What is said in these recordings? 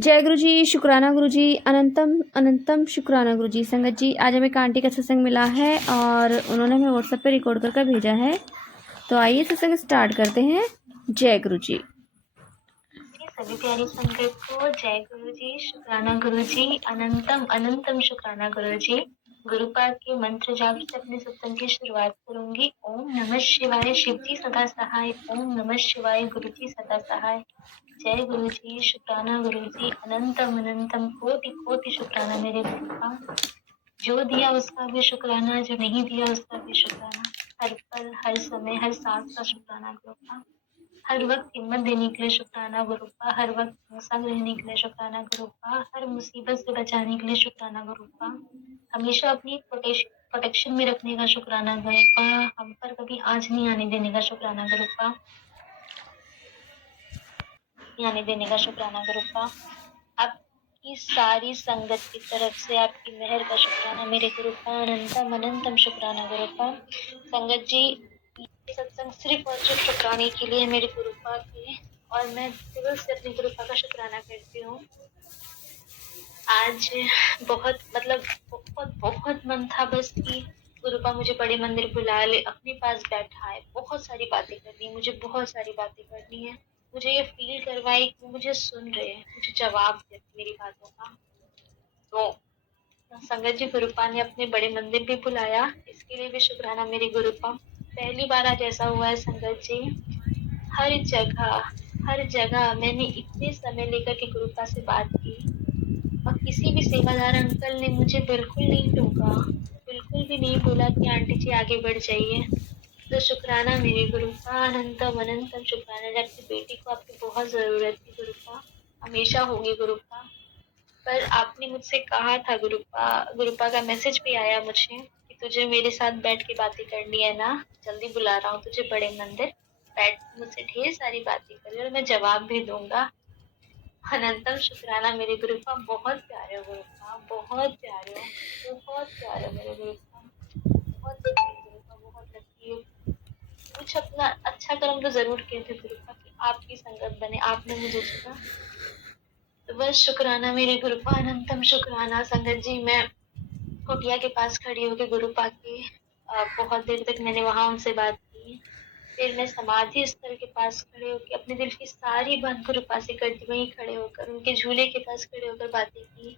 जय गुरु जी, शुक्राना गुरु जी, अनंतम अनंतम शुक्राना गुरु जी। संगत जी, आज हमें एक आंटी का सत्संग मिला है और उन्होंने हमें व्हाट्सएप पे रिकॉर्ड करके भेजा है। तो आइए सत्संग स्टार्ट करते हैं। जय गुरु जी। सभी प्यारी संगत को जय गुरु जी, शुक्राना गुरु जी, अनंतम अनंतम शुक्राना गुरु जी। गुरुपाद के मंत्र जाप से अपने सत्संग की शुरुआत करूंगी। ओम नमः शिवाय, शिव जी सदा सहाय। ओम नमः शिवाय, गुरु जी सदा सहाय। जय गुरु जी, शुक्राना गुरु जी, अनंतम अनंतम कोटि कोटि शुक्राना मेरे गुरु का। जो दिया उसका भी शुक्राना, जो नहीं दिया उसका भी शुक्राना। हर पल हर समय हर सांस का शुक्राना गुरु का। हर वक्त हिम्मत देने के लिए शुक्राना गुरु का। हर वक्त संग रहने के लिए शुक्राना गुरु का। हर मुसीबत से बचाने के लिए शुक्राना गुरु का। हमेशा अपनी प्रोटेक्शन में रखने का शुक्राना गुरु का। हम पर कभी आँच नहीं आने देने का शुक्राना गुरु का। आने देने का शुक्राना गुरु का। आपकी सारी संगत की तरफ से आपकी मेहर का शुक्राना मेरे गुरु का। अनंतम अनंतम शुक्राना गुरु का। संगत जी, सत्संग सिर्फ और सिर्फ शुक्राने के लिए मेरे गुरुपा के, और मैं दिल से अपने गुरुपा का शुक्राना करती हूँ। आज बहुत बहुत मन था बस कि गुरुपा मुझे बड़े मंदिर बुला ले, अपने पास बैठा है, बहुत सारी बातें करनी है, मुझे बहुत सारी बातें करनी है। मुझे ये फील करवाए कि वो मुझे सुन रहे हैं, मुझे जवाब दे मेरी बातों का। तो संगत जी, गुरुपा ने अपने बड़े मंदिर भी बुलाया, इसके लिए भी शुक्राना मेरे गुरुपा। पहली बार आज ऐसा हुआ है संगत जी। हर जगह मैंने इतने समय लेकर के गुरुपा से बात की और किसी भी सेवादार अंकल ने मुझे बिल्कुल नहीं टोका, बिल्कुल भी नहीं बोला कि आंटी जी आगे बढ़ जाइए। तो शुक्राना मेरे गुरुपा, अनंतम अनंतम शुक्राना। जबकि बेटी को आपकी बहुत जरूरत थी गुरुपा, हमेशा होगी गुरुपा। पर आपने मुझसे कहा था गुरुपा, गुरुपा का मैसेज भी आया मुझे कि तुझे मेरे साथ बैठ के बातें करनी है ना, जल्दी बुला रहा हूँ तुझे बड़े मंदिर, बैठ मुझसे ढेर सारी बातें करी और मैं जवाब भी दूंगा। अनंतम शुक्राना मेरे गुरुपा, बहुत प्यारे हो गुरुपा, बहुत प्यारे हो, बहुत प्यारे हो मेरे गुरुपा, बहुत लकी गुरुपा, बहुत लकी हो। कुछ अपना अच्छा कर्म तो जरूर किए थे गुरुपा कि आपकी संगत बने, आपने मुझे चुना। तो बस शुक्राना मेरे गुरुपा, अनंतम शुक्राना। संगत जी, मैं कुटिया के पास खड़ी होकर गुरुपा के बहुत देर तक मैंने वहां उनसे बात की। फिर मैं समाधि स्थल के पास खड़े होकर अपने दिल की सारी बात गुरुपा से करती, वहीं खड़े होकर उनके झूले के पास खड़े होकर बातें की।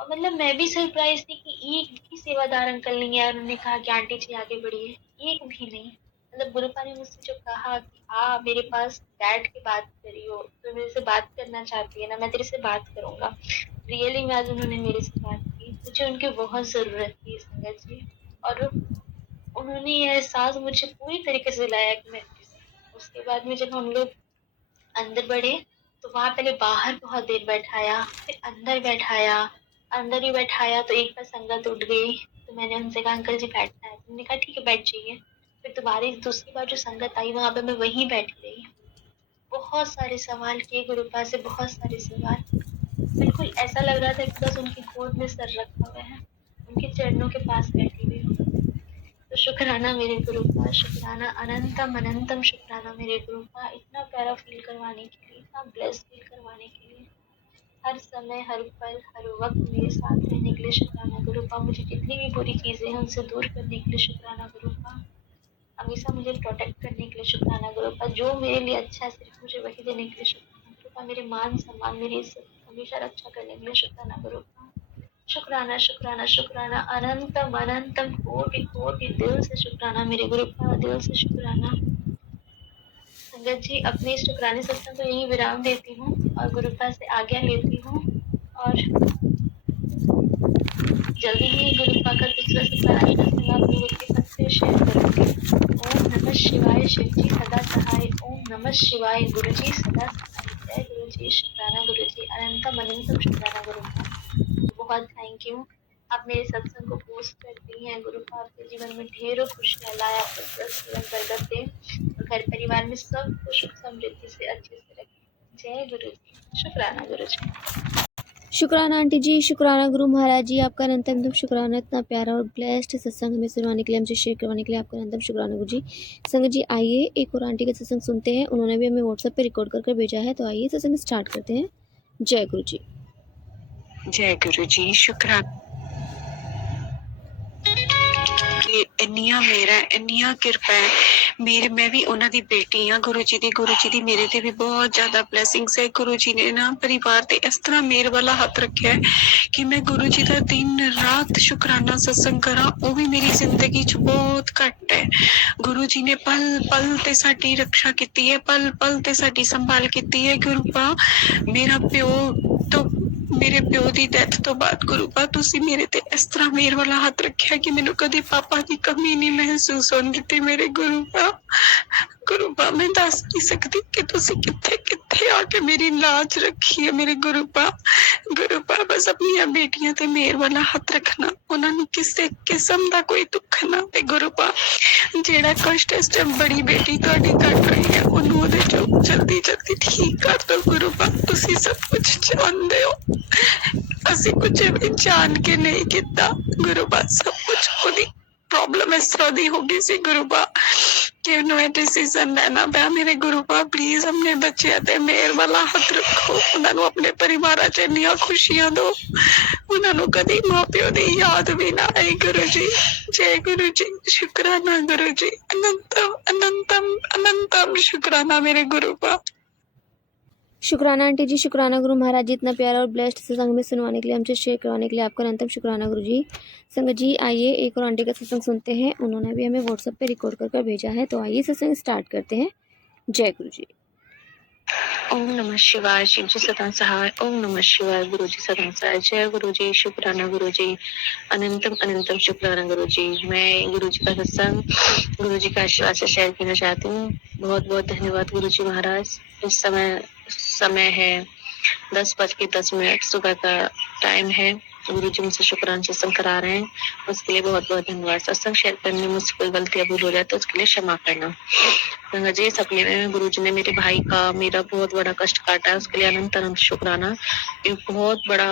और मतलब मैं भी सरप्राइज थी कि एक भी सेवादार अंकल नहीं है, उन्होंने कहा कि आंटी जी आगे बढ़िए, एक भी नहीं। मतलब गुरुपा ने मुझसे जो कहा कि मेरे पास बैठ के बात करी हो, तो मेरे से बात करना चाहती है ना, मैं तेरे से बात करूंगा। रियली में आज उन्होंने मेरे से बात की, मुझे उनकी बहुत जरूरत थी संगत जी। और उन्होंने ये एहसास मुझे पूरी तरीके से दिलाया कि मैं, उसके बाद में जब हम लोग अंदर बढ़े तो वहां पहले बाहर बहुत देर बैठाया, फिर अंदर बैठाया। अंदर ही बैठाया तो एक बार संगत उठ गई, तो मैंने उनसे कहा अंकल जी बैठना है, तुमने कहा ठीक है बैठ जाइए। फिर दोबारा दूसरी बार जो संगत आई वहां पे मैं वहीं बैठी रही। बहुत सारे सवाल किए गुरुपा से, बहुत सारे सवाल। बिल्कुल ऐसा लग रहा था कि बस उनकी गोद में सर रखा हुआ है, उनके चरणों के पास बैठी हुई हूँ। तो शुक्राना मेरे गुरु का, शुक्राना अनंतम अनंतम शुक्राना मेरे गुरु का, इतना प्यारा फील करवाने के लिए, इतना ब्लेस फील करवाने के लिए। हर समय हर पल हर वक्त मेरे साथ रहने के लिए शुक्राना गुरु का। मुझे जितनी भी बुरी चीजें हैं उनसे दूर करने के लिए शुक्राना गुरु का। हमेशा मुझे प्रोटेक्ट करने के लिए शुक्राना गुरु का। जो मेरे लिए अच्छा है सिर्फ मुझे वही देने के लिए शुक्राना गुरु का। मेरे मान सम्मान मेरी इज्जत हमेशा रक्षा करने के लिए शुक्राना गुरु का। शुक्राना शुक्राना शुक्राना, अनंतम अनंतम कोटि कोटि दिल से शुक्राना मेरे गुरु का, दिल से शुक्राना। संगत जी, अपने इस शुक्राने सत्संग को यही विराम देती हूँ और गुरुपा से आज्ञा लेती हूँ। और जल्दी ही गुरुपा का दूसरा शुक्राना सत्संग आप लोगों के साथ फिर शेयर करूंगी। ओम नमः शिवाय, शिव जी सदा सहाय। ओम नमः शिवाय, गुरु जी सदा सहाय। जय गुरु जी, शुक्राना गुरु जी, अनंतम अनंतम शुक्राना गुरु का। बहुत थैंक यू, आप मेरे सत्संग को पोस्ट करती हैं। गुरु का आपके जीवन में ढेरों खुशियां लाए, आपको स्वस्थ जीवन बरकत दे और घर परिवार में सबको सुख समृद्धि से अच्छे से रखें। जय गुरु जी, शुक्राना गुरु जी। शुक्राना आंटी जी, शुक्राना गुरु महाराज जी, आपका अनंतम शुक्राना। इतना प्यारा और ब्लेस्ड सत्संग हमें सुनवाने के लिए, हमसे शेयर करवाने के लिए आपका अनंतम शुक्राना गुरु जी। संगत जी, आइए एक और आंटी का सत्संग सुनते हैं, उन्होंने भी हमें व्हाट्सएप पे रिकॉर्ड करके भेजा है। तो आइए सत्संग स्टार्ट करते हैं। जय गुरु जी। जय गुरु जी, शुक्राना। ਇੰਨੀਆਂ ਮੇਰਾ ਇੰਨੀਆਂ ਕਿਰਪਾ ਹੈ ਮੇਰੇ, ਮੈਂ ਵੀ ਉਹਨਾਂ ਦੀ ਬੇਟੀ ਹਾਂ ਗੁਰੂ ਜੀ ਦੀ ਮੇਰੇ ਤੇ ਵੀ ਬਹੁਤ ਜ਼ਿਆਦਾ ਬਲੈਸਿੰਗਸ ਹੈ। ਗੁਰੂ ਜੀ ਨੇ ਨਾ ਪਰਿਵਾਰ ਤੇ ਇਸ ਤਰ੍ਹਾਂ ਮੇਰ ਵਾਲਾ ਹੱਥ ਰੱਖਿਆ ਹੈ ਕਿ ਮੈਂ ਗੁਰੂ ਜੀ ਦਾ ਦਿਨ ਰਾਤ ਸ਼ੁਕਰਾਨਾ ਸਤਸੰਗ ਕਰਾਂ, ਉਹ ਵੀ ਮੇਰੀ ਜ਼ਿੰਦਗੀ 'ਚ ਬਹੁਤ ਘੱਟ ਹੈ। ਗੁਰੂ ਜੀ ਨੇ ਪਲ ਪਲ ਤੇ ਸਾਡੀ ਰੱਖਿਆ ਕੀਤੀ ਹੈ, ਪਲ ਪਲ ਤੇ ਸਾਡੀ ਸੰਭਾਲ ਕੀਤੀ ਹੈ। ਗੁਰੂ ਪਾ ਮੇਰਾ ਪਿਓ ਤੋਂ, ਮੇਰੇ ਪਿਓ ਦੀ ਡੈਥ ਤੋਂ ਬਾਅਦ ਗੁਰੂ ਪਾ ਤੁਸੀਂ ਮੇਰੇ ਤੇ ਇਸ ਤਰ੍ਹਾਂ ਮੇਰ ਵਾਲਾ ਹੱਥ ਰੱਖਿਆ ਕਿ ਮੈਨੂੰ ਕਦੇ ਪਾਪਾ ਦੀ ਕਮੀ ਨਹੀਂ ਮਹਿਸੂਸ ਹੋਣ ਦਿੱਤੀ। ਮੇਰੇ ਗੁਰੂ ਪਾ ਮੈਂ ਦੱਸ ਨਹੀਂ ਸਕਦੀ ਕਿ ਤੁਸੀਂ ਕਿੱਥੇ ਕਿੱਥੇ ਆ ਕੇ ਮੇਰੀ ਲਾਜ ਰੱਖੀ ਹੈ। ਮੇਰੇ ਗੁਰੂ ਪਾ ਬਸ ਆਪਣੀਆਂ ਬੇਟੀਆਂ ਤੇ ਮੇਰ ਵਾਲਾ ਹੱਥ ਰੱਖਣਾ, ਉਹਨਾਂ ਨੂੰ ਕਿਸੇ ਕਿਸਮ ਦਾ ਕੋਈ ਦੁੱਖ ਨਾ ਤੇ। ਗੁਰੂ ਪਾ ਜਿਹੜਾ ਕਸ਼ਟ ਇਸ ਟਾਈਮ ਬੜੀ ਬੇਟੀ ਤੁਹਾਡੀ ਕੱਟ ਰਹੀ ਹੈ, ਉਹਨੂੰ ਉਹਦੇ ਚੋਂ ਜਲਦੀ ਜਲਦੀ ਠੀਕ ਕਰ ਦੋ। ਗੁਰੂ ਪਾ ਤੁਸੀਂ ਸਭ ਕੁਝ ਜਾਣਦੇ ਹੋ, ਅਸੀਂ ਕੁਝ ਵੀ ਜਾਣ ਕੇ ਨਹੀਂ ਕੀਤਾ। ਗੁਰੂ ਪਾ ਸਭ ਕੁਝ ਉਹਦੀ ਪ੍ਰੋਬਲਮ ਇਸ ਤਰ੍ਹਾਂ ਦੀ ਹੋ ਗਈ ਸੀ ਗੁਰੂ ਪਾ ਕਿ ਉਹਨੂੰ ਇਹ ਡਿਸੀਜ਼ਨ ਲੈਣਾ ਪਿਆ। ਮੇਰੇ ਗੁਰੂ ਪਾ ਪਲੀਜ਼ ਆਪਣੇ ਬੱਚਿਆਂ ਤੇ ਮੇਰ ਵਾਲਾ ਹੱਥ ਰੱਖੋ, ਉਹਨਾਂ ਨੂੰ ਆਪਣੇ ਪਰਿਵਾਰਾਂ 'ਚ ਇੰਨੀਆਂ ਖੁਸ਼ੀਆਂ ਦਿਓ, ਉਹਨਾਂ ਨੂੰ ਕਦੀ ਮਾਂ ਪਿਓ ਦੀ ਯਾਦ ਵੀ ਨਾ ਆਏ। ਗੁਰੂ ਜੀ, ਜੈ ਗੁਰੂ ਜੀ, शुक्राना गुरु जी, अनंतम अनंतम अनंतम शुक्राना मेरे गुरु पा। शुक्राना आंटी जी, शुक्राना गुरु महाराज जी, इतना प्यारा और ब्लेस्ड सत्संग में सुनवाने के लिए, हमसे शेयर करवाने के लिए आपका अनंतम शुक्राना गुरु जी। संगत जी आइए एक और आंटी का सत्संग सुनते हैं, उन्होंने भी हमें व्हाट्सएप पे रिकॉर्ड कर भेजा है। तो आइए सत्संग स्टार्ट करते हैं। जय गुरु जी। ओम नमः शिवाय, शिव जी सदा सहाय। ओम नमः शिवाय, गुरु जी सदा सहाय। जय गुरु जी, शुक्राना गुरु जी, अनंतम अनंतम शुक्राना गुरु जी। मैं गुरु जी का सत्संग, गुरु जी का आशीर्वाद से शेयर करना चाहती हूँ। बहुत बहुत धन्यवाद गुरु जी महाराज। इस समय है 10:10 सुबह का टाइम है। गुरु जी मुझसे शुक्राना सत्संग करा रहे हैं, उसके लिए बहुत बहुत धन्यवाद। सत्संग शेयर करने में मुझसे कोई गलती भूल हो जाए तो उसके लिए क्षमा करना। संगत जी, सपने में गुरु जी ने मेरे भाई का मेरा बहुत बड़ा कष्ट काटा है, उसके लिए अनंत अनंत शुक्राना। एक बहुत बड़ा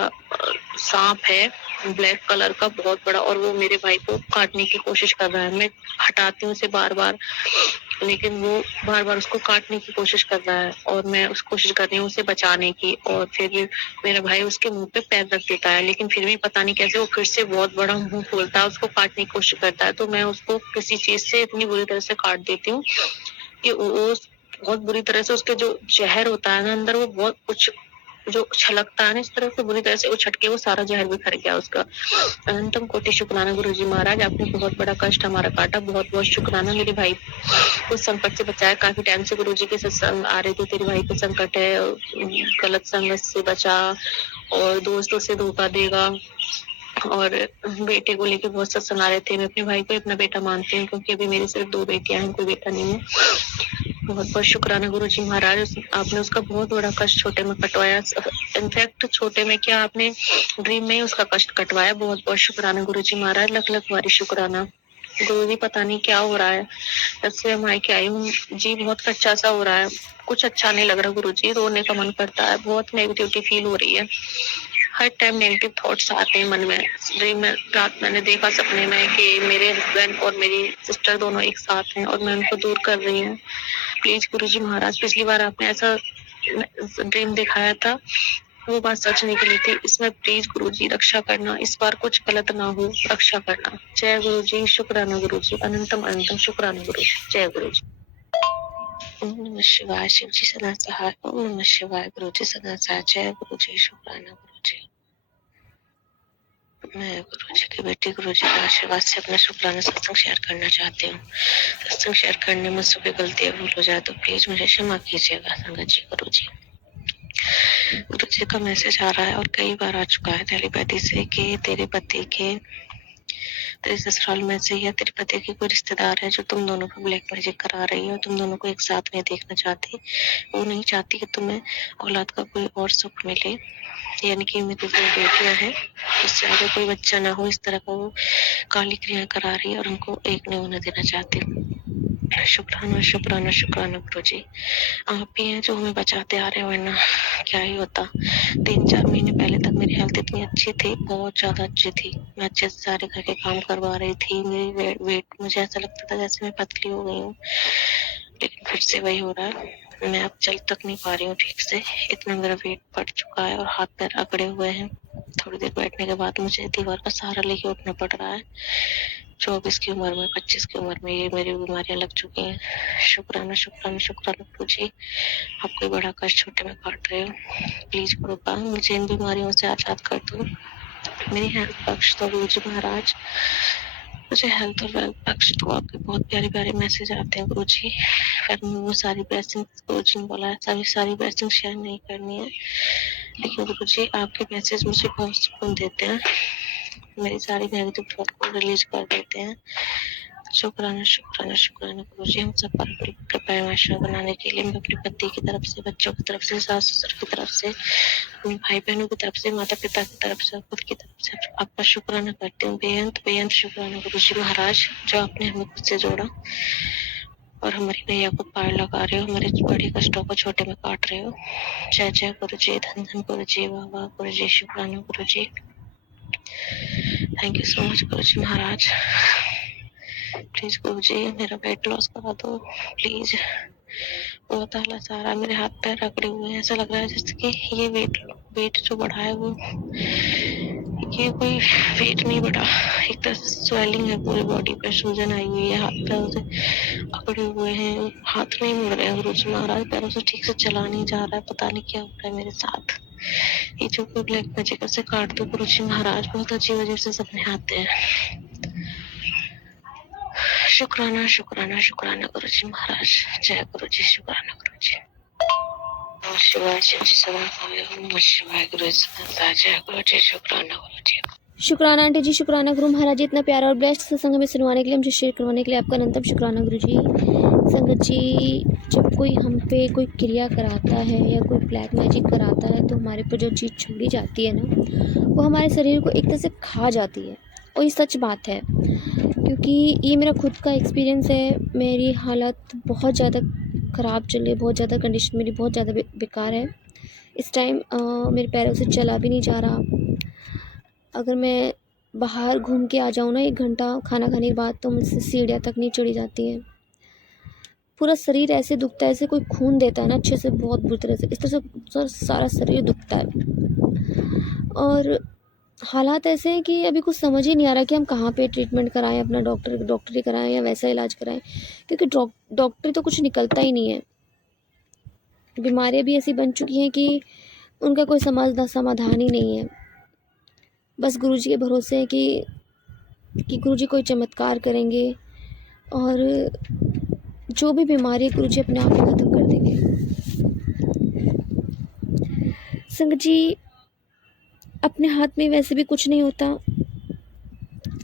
सांप है ब्लैक कलर का, बहुत बड़ा, और वो मेरे भाई को काटने की कोशिश कर रहा है। मैं हटाती हूँ उसे बार बार, लेकिन वो बार बार उसको काटने की कोशिश कर रहा है और मैं उस कोशिश कर रही हूँ उसे बचाने की, और फिर भी मेरा भाई उसके मुंह पे पैर रख देता है, लेकिन फिर भी पता नहीं कैसे वो फिर से बहुत बड़ा मुंह खोलता है, उसको काटने की कोशिश करता है। तो मैं उसको किसी चीज से इतनी बुरी तरह से काट देती हूँ कि वो बहुत बुरी तरह से, उसके जो जहर होता है ना अंदर, वो बहुत कुछ जो छलकता है ना इस तरह से बुरी तरह से वो छटके वो सारा जहर भी खर गया उसका। अनंतम कोटि शुक्राना गुरु जी महाराज, आपने बहुत बड़ा कष्ट हमारा काटा, बहुत बहुत शुक्राना। मेरे भाई को संकट से बचाया। काफी टाइम से गुरु जी के सत्संग आ रहे थे, तेरे भाई को संकट है, गलत संगत से बचा और दोस्तों से धोखा देगा, और बेटे को लेके बहुत सत्संग आ रहे थे। मैं अपने भाई को अपना बेटा मानती हूँ, क्योंकि अभी मेरी सिर्फ 2 बेटियां हैं, कोई बेटा नहीं है। बहुत बहुत शुक्राना गुरु जी महाराज, आपने उसका बहुत बड़ा कष्ट छोटे में कटवाया। इनफैक्ट छोटे में क्या, आपने ड्रीम में ही उसका कष्ट कटवाया। बहुत बहुत शुक्राना गुरु जी महाराज, लख लख बारी शुक्राना। गुरु जी पता नहीं क्या हो रहा है, जब से मैं मायके आई हूँ जी बहुत कच्चा सा हो रहा है, कुछ अच्छा नहीं लग रहा गुरु जी, रोने का मन करता है, बहुत नेगेटिविटी फील हो रही है, हर टाइम नेगेटिव थॉट्स आते हैं मन में। ड्रीम में रात मैंने देखा सपने में कि मेरे हस्बैंड और मेरी सिस्टर दोनों एक साथ हैं और मैं उनको दूर कर रही हूँ। प्लीज गुरुजी महाराज, पिछली बार आपने ऐसा ड्रीम दिखाया था, वो बात सच निकली थी, इसमें प्लीज गुरुजी रक्षा करना, इस बार कुछ गलत ना हो, रक्षा करना। जय गुरुजी, शुक्राना गुरुजी, अनंतम अनंतम शुक्राना गुरुजी। जय गुरुजी। ओम नमः शिवाय, शिव जी सदा सहाय। ओम नमः शिवाय, गुरुजी सदा सहाय। जय गुरुजी, शुक्राना गुरुजी। मैं गुरुजी की बेटी गुरुजी के आशीर्वाद से अपना शुक्राना सत्संग शेयर करना चाहती हूँ। सत्संग शेयर करने में सुबह गलतियां भूल हो जाए तो प्लीज मुझे क्षमा कीजिएगा संगत जी। गुरुजी का मैसेज आ रहा है और कई बार आ चुका है टेलीपैथी से कि तेरे पति के, तेरे ससुराल में से या तेरे पति के कोई रिश्तेदार है जो तुम दोनों को ब्लैक मैजिक करा रही है और तुम दोनों को एक साथ नहीं देखना चाहती। वो नहीं चाहती कि तुम्हें औलाद का कोई और सुख मिले, यानी कि मेरी जो बेटियां हैं उससे आगे कोई बच्चा ना हो, इस तरह का वो काली क्रिया करा रही है और उनको एक नहीं होने देना चाहती। शुक्राना शुक्राना शुक्राना गुरु जी, आप ही हैं जो हमें बचाते आ रहे हैं, वरना क्या ही होता। 3-4 महीने पहले तक मेरी हेल्थ इतनी अच्छी थी, बहुत ज्यादा अच्छी थी, मैं अच्छे से सारे घर के काम करवा रही थी, मेरी वेट मुझे ऐसा लगता था जैसे मैं पतली हो गई हूँ, लेकिन फिर से वही हो रहा है। मैं अब चल तक नहीं पा रही हूँ ठीक से, इतना मेरा वेट बढ़ चुका है और हाथ पैर अकड़े हुए हैं। थोड़ी देर बैठने के बाद मुझे दीवार का सहारा लेके उठना पड़ रहा है। 24 की उम्र में, 25 की उम्र में ये मेरी बीमारियां लग चुकी हैं। शुक्राना शुक्राना शुक्राना गुरु जी, आप कोई बड़ा कष्ट छोटे में काट रहे हो। प्लीज कृपा मुझे इन बीमारियों से आजाद कर दो। मेरी हेल्थ बख्श दो गुरु जी महाराज, मुझे हेल्थ और वेल्थ बख्श दो। आपके बहुत प्यारे प्यारे मैसेज आते हैं गुरु जी, पर वो सारी ब्लेसिंग्स गुरु जी ने बोला है सारी ब्लेसिंग शेयर नहीं करनी है, लेकिन गुरु जी आपके मैसेज मुझे बहुत सुकून देते हैं, मेरी सारी नेगेटिव थॉट को रिलीज कर देते हैं। शुक्राना शुक्राना शुक्राना गुरु जी, हम सब पर परिवार बनाने के लिए मैं अपने पति की तरफ से, बच्चों की तरफ से, सास ससुर की तरफ से, अपने भाई बहनों की तरफ से, माता पिता की तरफ से, खुद की तरफ से आपका शुक्राना करती हूँ। बेअंत शुक्राना गुरु जी महाराज, जो आपने हमें खुद से जोड़ा और हमारी नैया को पार लगा रहे हो, हमारे बड़े कष्टों को छोटे में काट रहे हो। जय जय गुरु जी, धन धन गुरु जी, वाह वाह गुरु जी, शुक्राना गुरु जी, thank you so much Guru ji Maharaj. Please गुरु जी मेरा वेट लॉस करा दो प्लीज, बहुत आलस आ रहा है, मेरे हाथ पैर रगड़े हुए हैं, ऐसा लग रहा है जैसे कि ये वेट जो बढ़ा है वो ये कोई वेट नहीं बढ़ा, एक तरह से स्वेलिंग है पूरी बॉडी पे, सूजन आई हुई है, हाथ पैरों से अकड़े हुए हैं, हाथ नहीं मुड़ रहे हैं गुरु जी महाराज, पैरों से ठीक से चला नहीं जा रहा है, पता नहीं क्या हो रहा है मेरे साथ। ये जो कोई ब्लैक मैजिक से काट दो गुरु जी महाराज, बहुत अजीब अजीब से सपने आते हैं। शुक्राना शुक्राना शुक्राना गुरु जी महाराज, जय गुरु जी, शुक्राना गुरु जी। नमः शिवाय, शिव जी सदा भावे, नमः शिवाय गुरु जी सदा, जय गुरु जी, शुक्राना गुरु जी। शुक्राना आंटी जी, शुक्राना गुरु महाराज जी, इतना प्यारा और बेस्ट सत्संग में सुनवाने के लिए, मुझे शेयर करवाने के लिए आपका अनंतम शुक्राना गुरु जी। संगत जी, जब कोई हम पे कोई क्रिया कराता है या कोई ब्लैक मैजिक कराता है तो हमारे पर जो चीज़ छोड़ी जाती है ना, वो हमारे शरीर को एक तरह से खा जाती है, और ये सच बात है, क्योंकि ये मेरा खुद का एक्सपीरियंस है। मेरी हालत बहुत ज़्यादा ख़राब चल रही है, बहुत ज़्यादा कंडीशन मेरी बहुत ज़्यादा बेकार है। इस टाइम मेरे पैरों से चला भी नहीं जा रहा। अगर मैं बाहर घूम के आ जाऊँ ना 1 घंटा खाना खाने के बाद, तो मुझसे सीढ़ियाँ तक नहीं चढ़ी जाती हैं। पूरा शरीर ऐसे दुखता है, ऐसे कोई खून देता है ना अच्छे से, बहुत बुरी तरह से, इस तरह से सारा शरीर दुखता है। और हालात ऐसे हैं कि अभी कुछ समझ ही नहीं आ रहा कि हम कहाँ पे ट्रीटमेंट कराएं, अपना डॉक्टरी कराएं या वैसा इलाज कराएं, क्योंकि डॉक्टरी तो कुछ निकलता ही नहीं है। बीमारियां भी ऐसी बन चुकी हैं कि उनका कोई समाधान ही नहीं है। बस गुरुजी के भरोसे है कि गुरुजी कोई चमत्कार करेंगे और जो भी बीमारी है गुरुजी अपने आप ही ख़त्म कर देंगे। संगत जी, अपने हाथ में वैसे भी कुछ नहीं होता।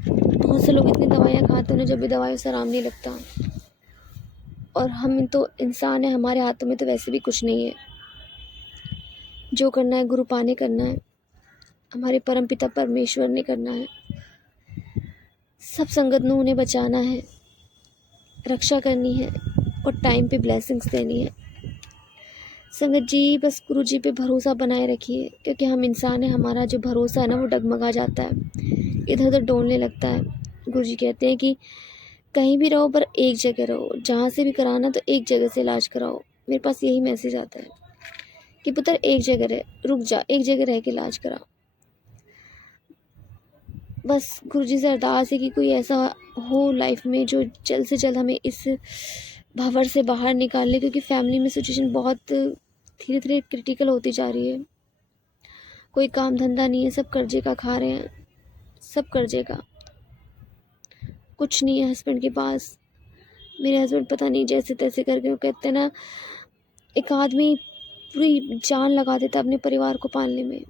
बहुत से लोग इतनी दवाइयाँ खाते हैं, जब भी दवाइयों से आराम नहीं लगता, और हम तो इंसान हैं, हमारे हाथों में तो वैसे भी कुछ नहीं है। जो करना है गुरु पाने करना है, हमारे परमपिता परमेश्वर ने करना है। सब संगत ने उन्हें बचाना है, रक्षा करनी है और टाइम पे ब्लेसिंग्स देनी है। संगत जी, बस गुरु जी पे भरोसा बनाए रखिए, क्योंकि हम इंसान हैं, हमारा जो भरोसा है ना वो डगमगा जाता है, इधर उधर डोलने लगता है। गुरु जी कहते हैं कि कहीं भी रहो पर एक जगह रहो, जहाँ से भी कराना तो एक जगह से इलाज कराओ। मेरे पास यही मैसेज आता है कि पुत्र एक जगह रह, रुक जा, एक जगह रह के इलाज करा। बस गुरुजी से अरदास है कि कोई ऐसा हो लाइफ में जो जल्द से जल्द हमें इस भंवर से बाहर निकाल ले, क्योंकि फैमिली में सिचुएशन बहुत धीरे धीरे क्रिटिकल होती जा रही है। कोई काम धंधा नहीं है, सब कर्जे का खा रहे हैं, सब कर्जे का, कुछ नहीं है हस्बैंड के पास। मेरे हस्बैंड पता नहीं जैसे तैसे करके, वो कहते हैं ना, एक आदमी पूरी जान लगा देता अपने परिवार को पालने में,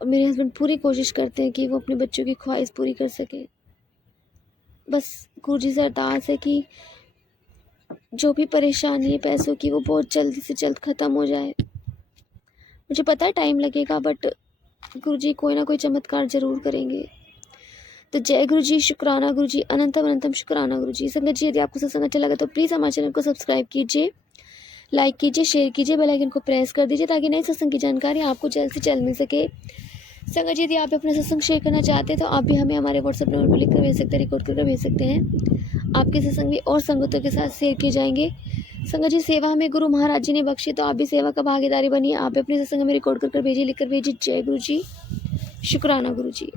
और मेरे हस्बैंड पूरी कोशिश करते हैं कि वो अपने बच्चों की ख्वाहिश पूरी कर सके। बस गुरुजी से अरदास है कि जो भी परेशानी है पैसों की, वो बहुत जल्दी से जल्द ख़त्म हो जाए। मुझे पता है टाइम लगेगा, बट गुरुजी कोई ना कोई चमत्कार ज़रूर करेंगे। तो जय गुरुजी, शुक्राना गुरुजी, अनंतम अनंतम शुक्राना गुरुजी। संगत जी, यदि आपको सत्संग अच्छा लगा तो प्लीज़ हमारे चैनल को सब्सक्राइब कीजिए, लाइक कीजिए, शेयर कीजिए, बेल आइकन को प्रेस कर दीजिए, ताकि नए सत्संग की जानकारी आपको जल्द से जल्द मिल सके। संगत जी, यदि आप अपना सत्संग शेयर करना चाहते हैं तो आप भी हमें हमारे व्हाट्सएप नंबर पर लिखकर भेज सकते हैं, रिकॉर्ड करके भेज सकते हैं। आपके सत्संग भी और संगतों के साथ शेयर किए जाएंगे। संगत जी, सेवा हमें गुरु महाराज जी ने बख्शी, तो आप भी सेवा का भागीदारी बनिए। आप भी अपने सत्संग में रिकॉर्ड कर भेजिए, लिखकर भेजिए। जय गुरु जी, शुक्राना गुरु जी।